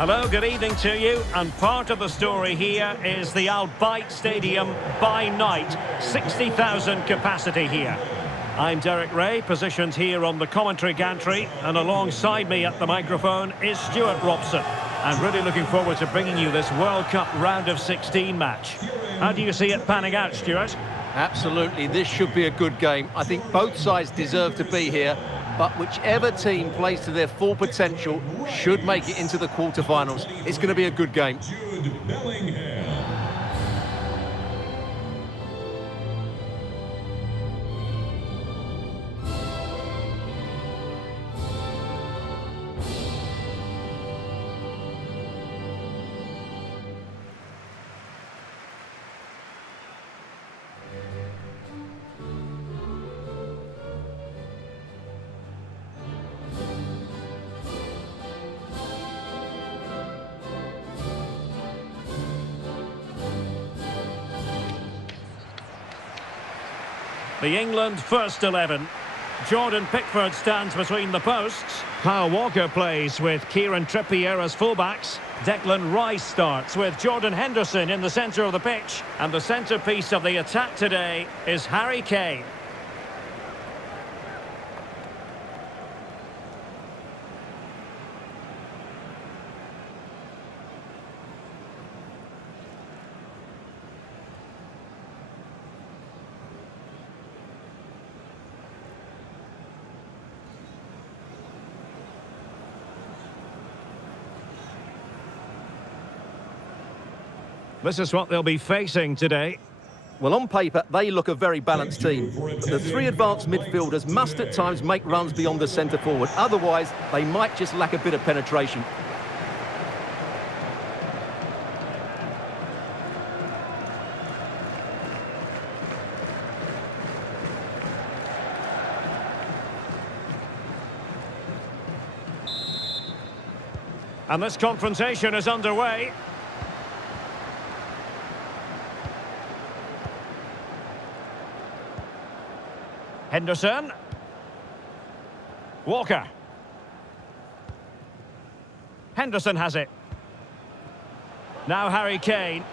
Hello, good evening to you. And part of the story here is the Bayt Stadium by night. 60,000 capacity here. I'm Derek Ray, positioned here on the commentary gantry, and alongside me at the microphone is Stuart Robson. I'm really looking forward to bringing you this World Cup round of 16 match. How do you see it panning out, Stuart? Absolutely, this should be a good game. I think both sides deserve to be here, but whichever team plays to their full potential should make it into the quarterfinals. It's going to be a good game. The England first 11. Jordan Pickford stands between the posts. Kyle Walker plays with Kieran Trippier as fullbacks. Declan Rice starts with Jordan Henderson in the centre of the pitch. And the centrepiece of the attack today is Harry Kane. This is what they'll be facing today. Well, on paper, they look a very balanced team. The three advanced midfielders must at times make runs beyond the centre forward. Otherwise, they might just lack a bit of penetration. And this confrontation is underway. Henderson. Walker. Henderson has it. Now Harry Kane.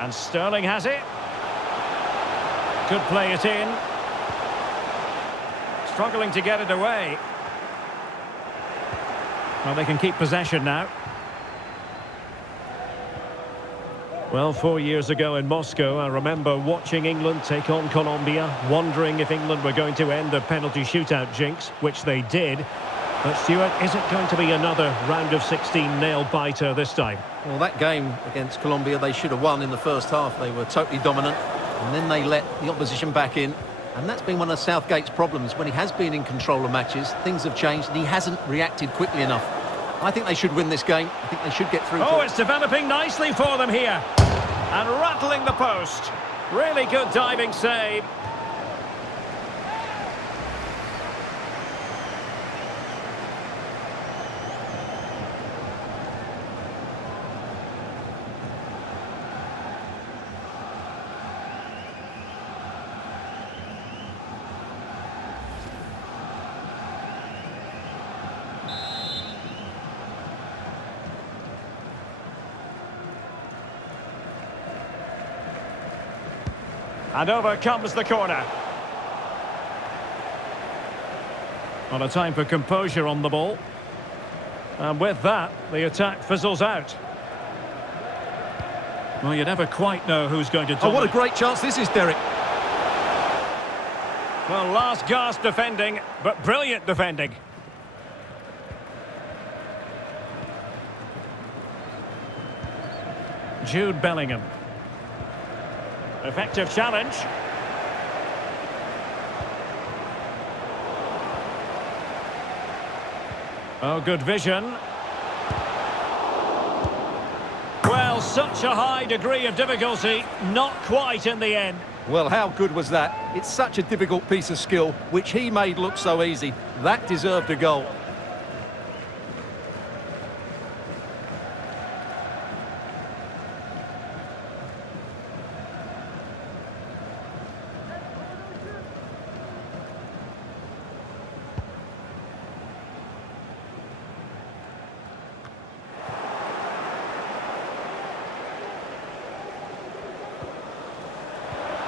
And Sterling has it. Could play it in. Struggling to get it away. Well, they can keep possession now. Well, 4 years ago in Moscow, I remember watching England take on Colombia, wondering if England were going to end the penalty shootout jinx, which they did. But, Stuart, is it going to be another round of 16 nail-biter this time? Well, that game against Colombia, they should have won in the first half. They were totally dominant, and then they let the opposition back in. And that's been one of Southgate's problems. When he has been in control of matches, things have changed, and he hasn't reacted quickly enough. I think they should win this game. I think they should get through. Oh, it's developing nicely for them here. And rattling the post. Really good diving save. And over comes the corner. Well, a time for composure on the ball. And with that, the attack fizzles out. Well, you never quite know who's going to do it. Oh, what a great chance this is, Derek. Well, last gasp defending, but brilliant defending. Jude Bellingham. Effective challenge. Oh, good vision. Well, such a high degree of difficulty, not quite in the end. Well, how good was that? It's such a difficult piece of skill, which he made look so easy. That deserved a goal.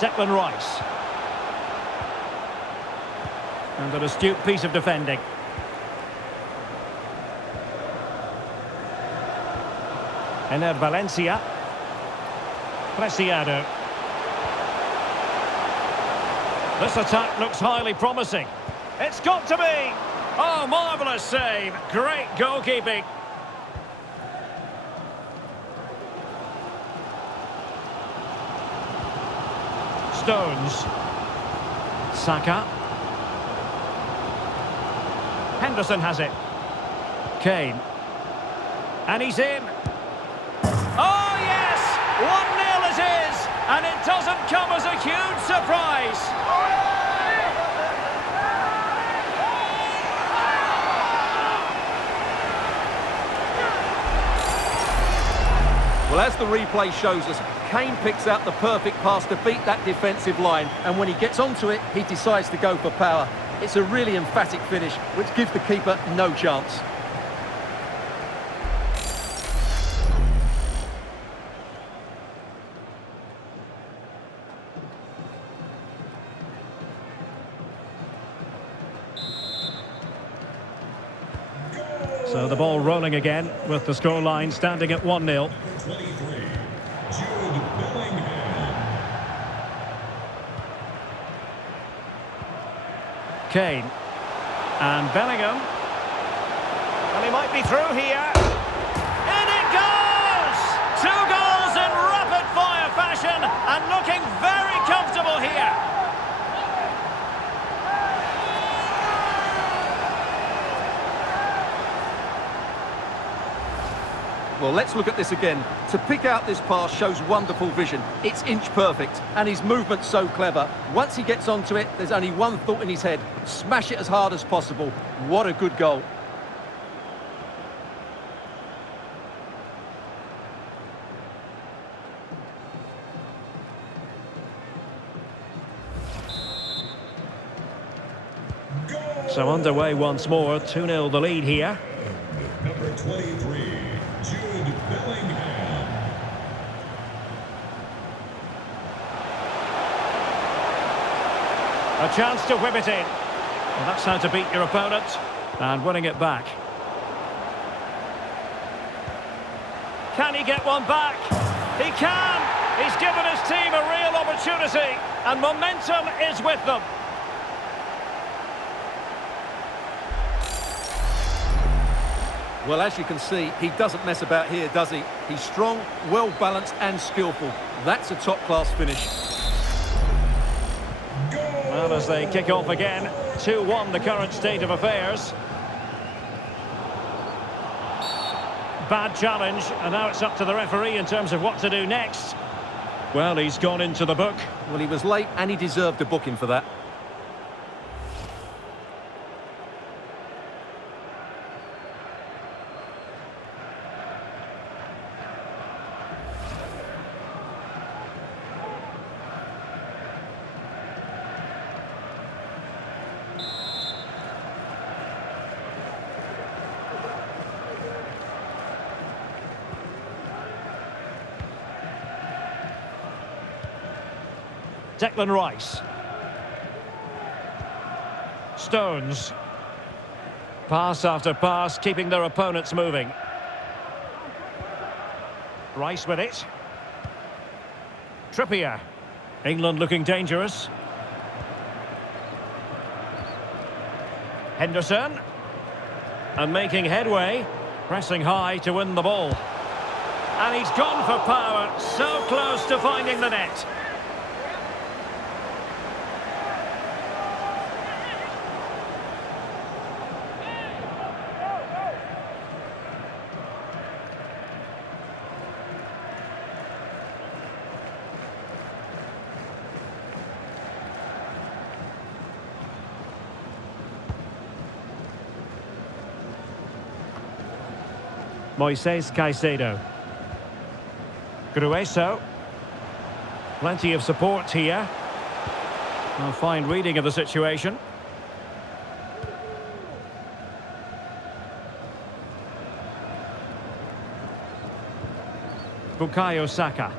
Declan Rice. And an astute piece of defending. Ener Valencia. Preciado. This attack looks highly promising. It's got to be! Oh, marvellous save. Great goalkeeping. Stones. Saka. Henderson has it. Kane. And he's in. Oh, yes! 1-0 it is! And it doesn't come as a huge surprise. Well, as the replay shows us, Kane picks out the perfect pass to beat that defensive line, and when he gets onto it, he decides to go for power. It's a really emphatic finish, which gives the keeper no chance. So the ball rolling again with the scoreline standing at 1-0. Kane. And Bellingham. And he might be through here. In it goes! 2 goals in rapid-fire fashion and looking very comfortable here. Well, let's look at this again. To pick out this pass shows wonderful vision. It's inch perfect, and his movement's so clever. Once he gets onto it, there's only one thought in his head. Smash it as hard as possible. What a good goal. So underway once more, 2-0 the lead here. Number 23. A chance to whip it in. Well, that's how to beat your opponent. And winning it back. Can he get one back? He can! He's given his team a real opportunity. And momentum is with them. Well, as you can see, he doesn't mess about here, does he? He's strong, well-balanced and skillful. That's a top-class finish. Well, as they kick off again, 2-1 the current state of affairs. Bad challenge, and now it's up to the referee in terms of what to do next. Well, he's gone into the book. Well, he was late and he deserved a booking for that. Declan Rice. Stones. Pass after pass, keeping their opponents moving. Rice with it. Trippier. England looking dangerous. Henderson. And making headway. Pressing high to win the ball. And he's gone for power. So close to finding the net. Moises Caicedo. Grueso. Plenty of support here. A fine reading of the situation. Bukayo Saka.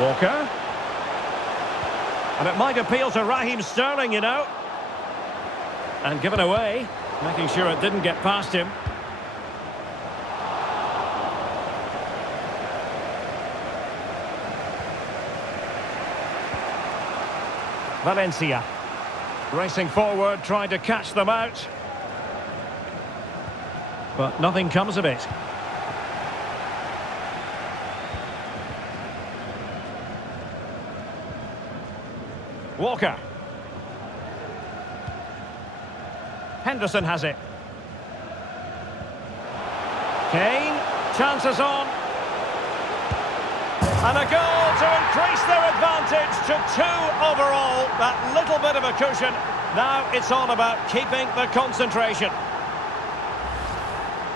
Walker. And it might appeal to Raheem Sterling, you know. And given away, making sure it didn't get past him. Valencia. Racing forward, trying to catch them out. But nothing comes of it. Walker. Henderson has it. Kane. Chances on. And a goal to increase their advantage to 2 overall. That little bit of a cushion. Now it's all about keeping the concentration.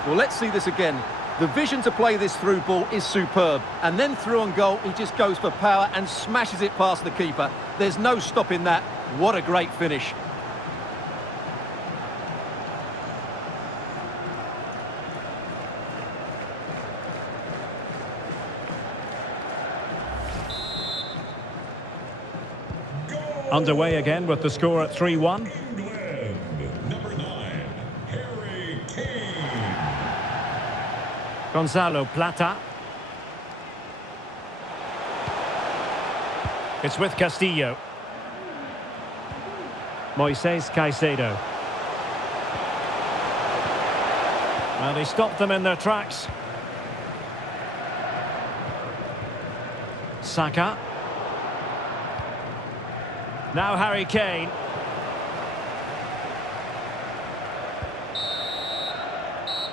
Well, let's see this again. The vision to play this through ball is superb. And then through on goal, he just goes for power and smashes it past the keeper. There's no stopping that. What a great finish. Underway again with the score at 3-1. England, number 9, Harry Kane. Gonzalo Plata. It's with Castillo. Moises Caicedo. And he stopped them in their tracks. Saka. Now Harry Kane.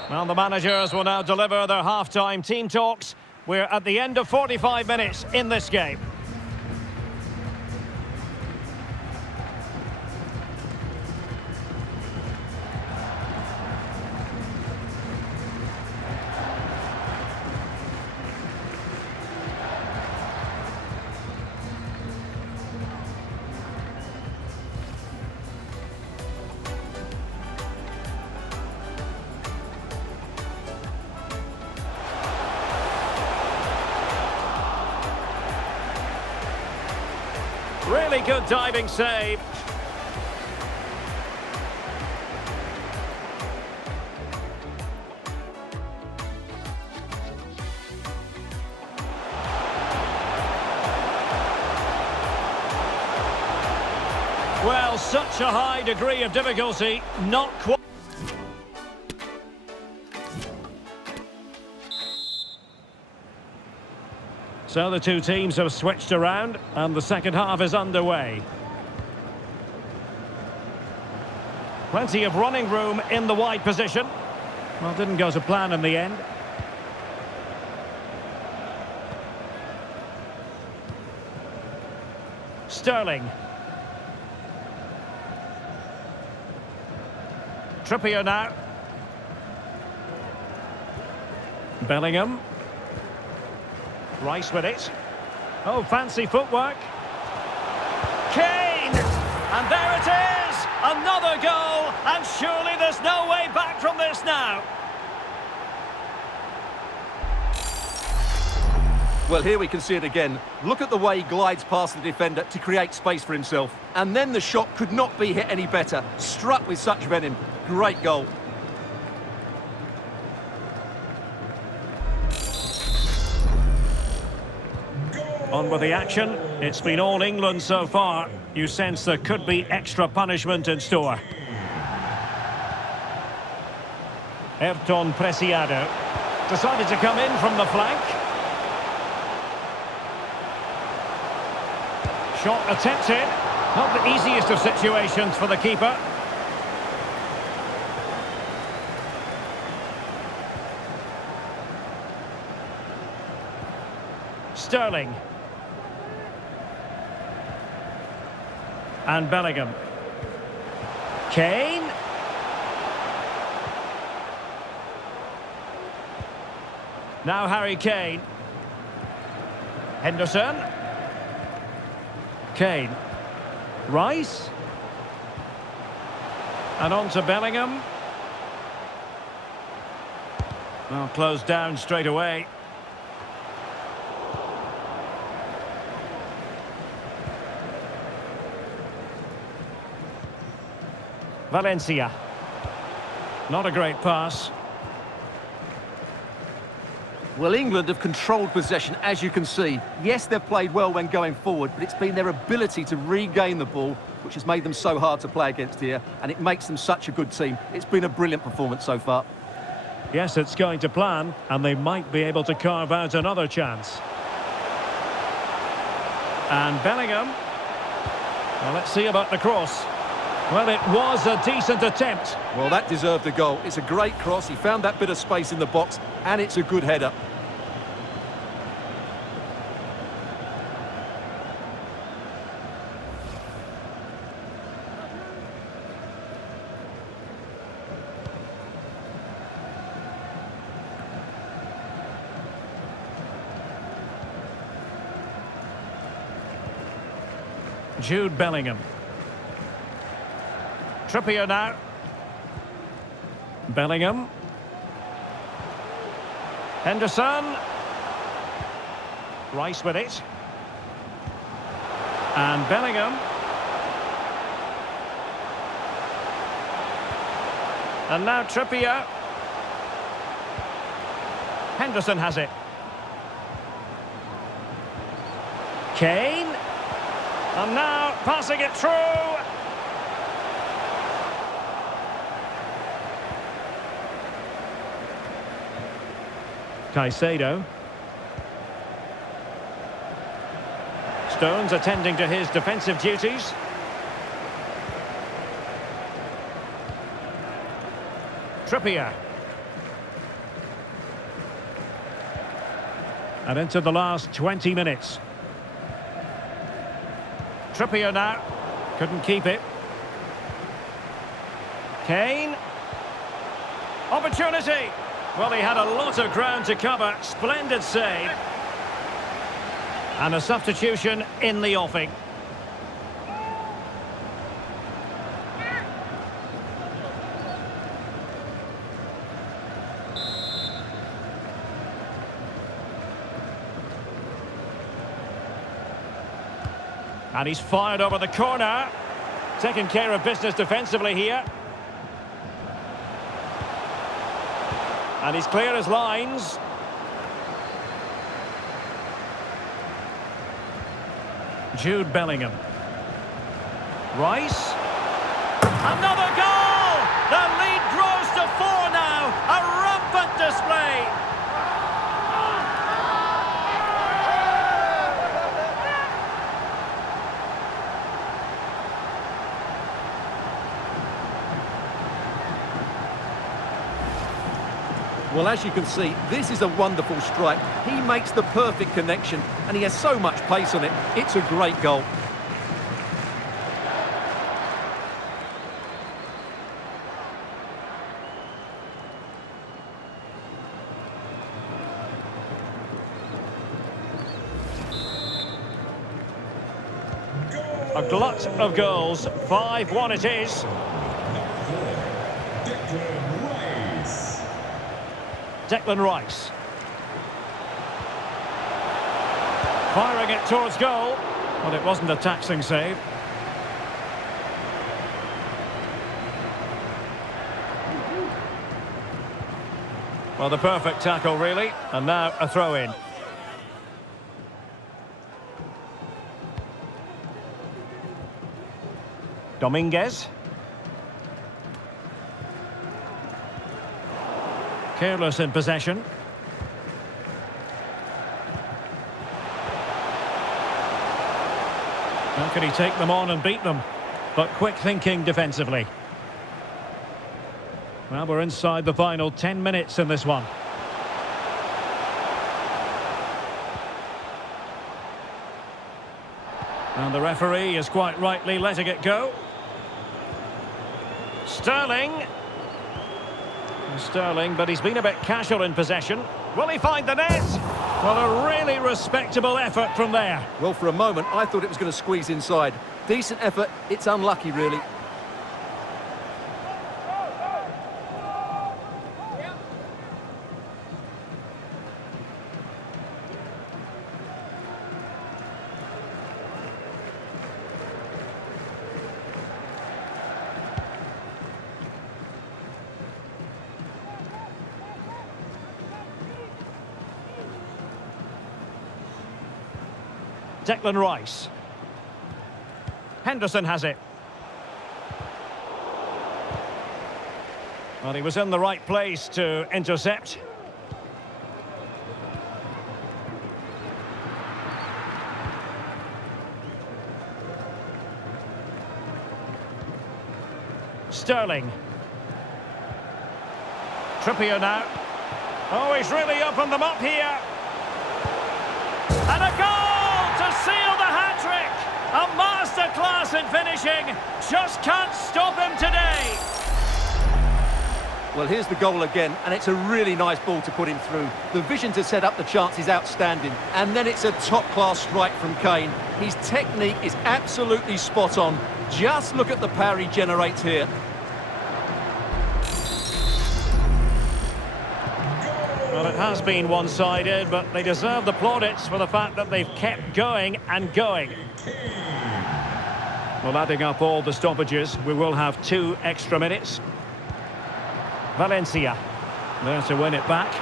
Well, the managers will now deliver their half-time team talks. We're at the end of 45 minutes in this game. Really good diving save. Well, such a high degree of difficulty, not quite. So the two teams have switched around and the second half is underway. Plenty of running room in the wide position. Well, didn't go to plan in the end. Sterling. Trippier now. Bellingham. Rice with it. Oh, fancy footwork. Kane! And there it is! Another goal! And surely there's no way back from this now. Well, here we can see it again. Look at the way he glides past the defender to create space for himself. And then the shot could not be hit any better. Struck with such venom. Great goal. On with the action. It's been all England so far. You sense there could be extra punishment in store. Ayrton Preciado decided to come in from the flank. Shot attempted. Not the easiest of situations for the keeper. Sterling. And Bellingham. Kane. Now Harry Kane. Henderson. Kane. Rice. And on to Bellingham. Well, closed down straight away. Valencia. Not a great pass. Well, England have controlled possession, as you can see. Yes, they've played well when going forward, but it's been their ability to regain the ball which has made them so hard to play against here, and it makes them such a good team. It's been a brilliant performance so far. Yes, it's going to plan, and they might be able to carve out another chance. And Bellingham. Well, let's see about the cross. Well, it was a decent attempt. Well, that deserved a goal. It's a great cross. He found that bit of space in the box, and it's a good header. Jude Bellingham. Trippier now. Bellingham. Henderson. Rice with it. And Bellingham. And now Trippier. Henderson has it. Kane. And now passing it through. Caicedo. Stones attending to his defensive duties. Trippier. And into the last 20 minutes. Trippier now. Couldn't keep it. Kane. Opportunity. Well, he had a lot of ground to cover. Splendid save. And a substitution in the offing. And he's fired over the corner. Taking care of business defensively here. And he's clear as lines. Jude Bellingham. Rice. Another goal! The lead grows to 4 now. A rampant display. Well, as you can see, this is a wonderful strike. He makes the perfect connection, and he has so much pace on it. It's a great goal. A glut of goals. 5-1 it is. Declan Rice. Firing it towards goal. But it wasn't a taxing save. Well, the perfect tackle, really. And now a throw-in. Dominguez. Careless in possession. How can he take them on and beat them? But quick thinking defensively. Well, we're inside the final 10 minutes in this one. And the referee is quite rightly letting it go. Sterling, but he's been a bit casual in possession. Will he find the net? Well, a really respectable effort from there. Well, for a moment, I thought it was going to squeeze inside. Decent effort. It's unlucky, really. Declan Rice. Henderson has it. Well, he was in the right place to intercept. Sterling. Trippier now. Oh, he's really opened them up here. And a goal to seal the hat-trick. A masterclass in finishing. Just can't stop him today. Well, here's the goal again, and it's a really nice ball to put him through. The vision to set up the chance is outstanding, and then it's a top-class strike from Kane. His technique is absolutely spot on. Just look at the power he generates here. Well, it has been one-sided, but they deserve the plaudits for the fact that they've kept going and going. Well, adding up all the stoppages, we will have 2 extra minutes. Valencia, there to win it back.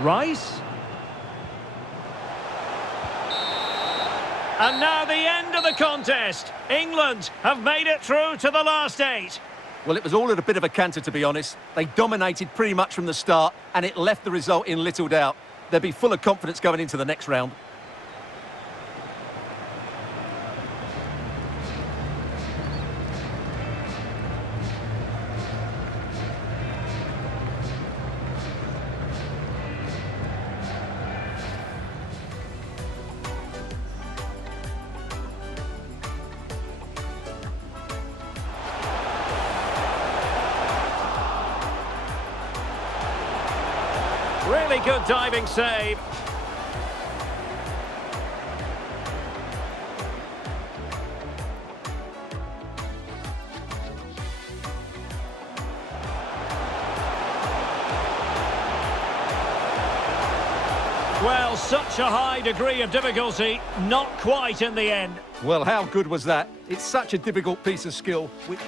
Rice. And now the end of the contest. England have made it through to the last 8. Well, it was all at a bit of a canter, to be honest. They dominated pretty much from the start, and it left the result in little doubt. They'll be full of confidence going into the next round. Really good diving save. Well, such a high degree of difficulty, not quite in the end. Well, how good was that? It's such a difficult piece of skill, which